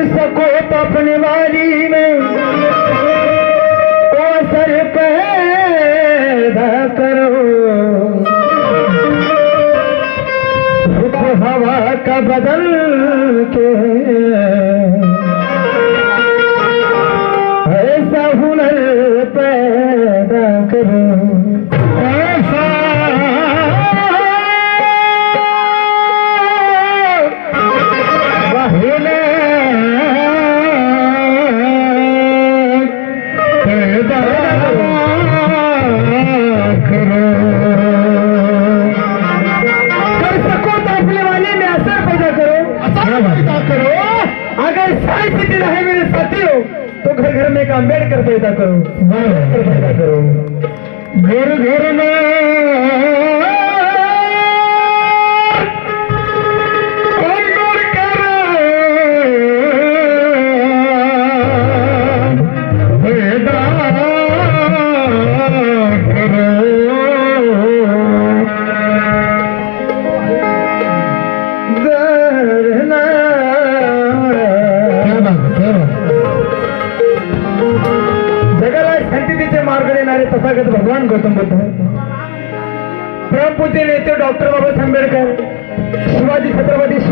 कर सको तो अपने वाली में को असर पैदा करो, रुख हवा का बदल के ऐसा हुनर पैदा करो, ऐसा हुनर पैदा करो। कर सको तो अपने वाले में असर पैदा करो, असर पैदा करो। अगर साहित्य के रहे मेरे साथी हो तो घर घर में एक अम्बेडकर पैदा करो, पैदा करो। घर घर में जगाला शांततेचे मार्ग देणारे तथागत भगवान गौतम बुद्ध, परमपूज्य नेते डॉक्टर बाबासाहेब आंबेडकर, शिवाजी छत्रपती